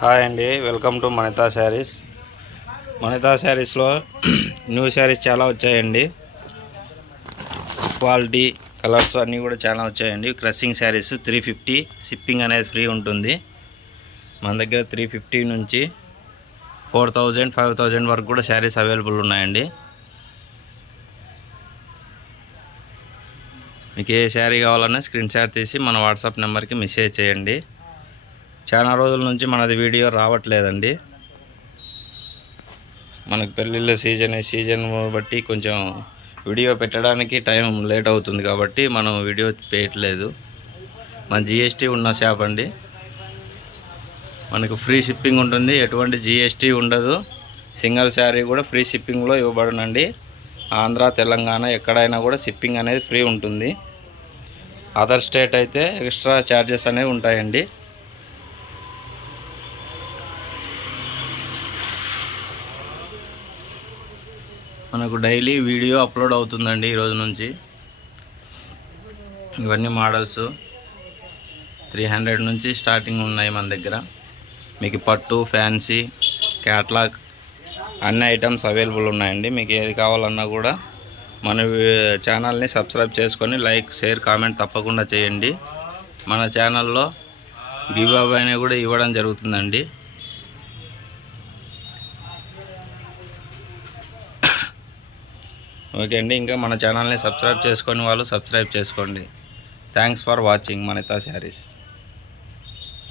Hi అండి, welcome to మణితా saris. మణితా శారీస్లో new saris చాలా వచ్చాయండి. క్వాలిటీ కలర్స్ అన్నీ కూడా చాలా వచ్చాయండి. క్రషింగ్ శారీస్ 350, షిప్పింగ్ అనేది ఫ్రీ ఉంటుంది. మన దగ్గర 350 నుంచి 4000, 5000 వరకు కూడా శారీస్ అవైలబుల్ ఉన్నాయండి. మీకు ఏ శారీ కావాలన్నా స్క్రీన్ షాట్ తీసి మన వాట్సాప్ నెంబర్కి మెసేజ్ చేయండి. చాలా రోజుల నుంచి మనది వీడియో రావట్లేదండి. మనకు పెళ్ళిళ్ళ సీజన్ బట్టి కొంచెం వీడియో పెట్టడానికి టైం లేట్ అవుతుంది కాబట్టి మనం వీడియో చేయట్లేదు. మన జిఎస్టీ ఉన్న షాప్ అండి. మనకు ఫ్రీ షిప్పింగ్ ఉంటుంది, ఎటువంటి జిఎస్టీ ఉండదు. సింగిల్ శారీ కూడా ఫ్రీ షిప్పింగ్లో ఇవ్వబడునండి. ఆంధ్ర, తెలంగాణ ఎక్కడైనా కూడా షిప్పింగ్ అనేది ఫ్రీ ఉంటుంది. అదర్ స్టేట్ అయితే ఎక్స్ట్రా ఛార్జెస్ అనేవి ఉంటాయండి. మనకు డైలీ వీడియో అప్లోడ్ అవుతుందండి ఈరోజు నుంచి. ఇవన్నీ మోడల్స్ 300 నుంచి స్టార్టింగ్ ఉన్నాయి మన దగ్గర. మీకు పట్టు, ఫ్యాన్సీ, క్యాట్లాగ్ అన్ని ఐటమ్స్ అవైలబుల్ ఉన్నాయండి. మీకు ఏది కావాలన్నా కూడా మన ఛానల్ని సబ్స్క్రైబ్ చేసుకొని లైక్, షేర్, కామెంట్ తప్పకుండా చేయండి. మన ఛానల్లో గివ్ అవే అనేది కూడా ఇవ్వడం జరుగుతుందండి. ఓకే అండి, ఇంకా మన ఛానల్ని సబ్స్క్రైబ్ చేసుకొని వాళ్ళు సబ్స్క్రైబ్ చేసుకోండి. Thanks for watching మణితా saris.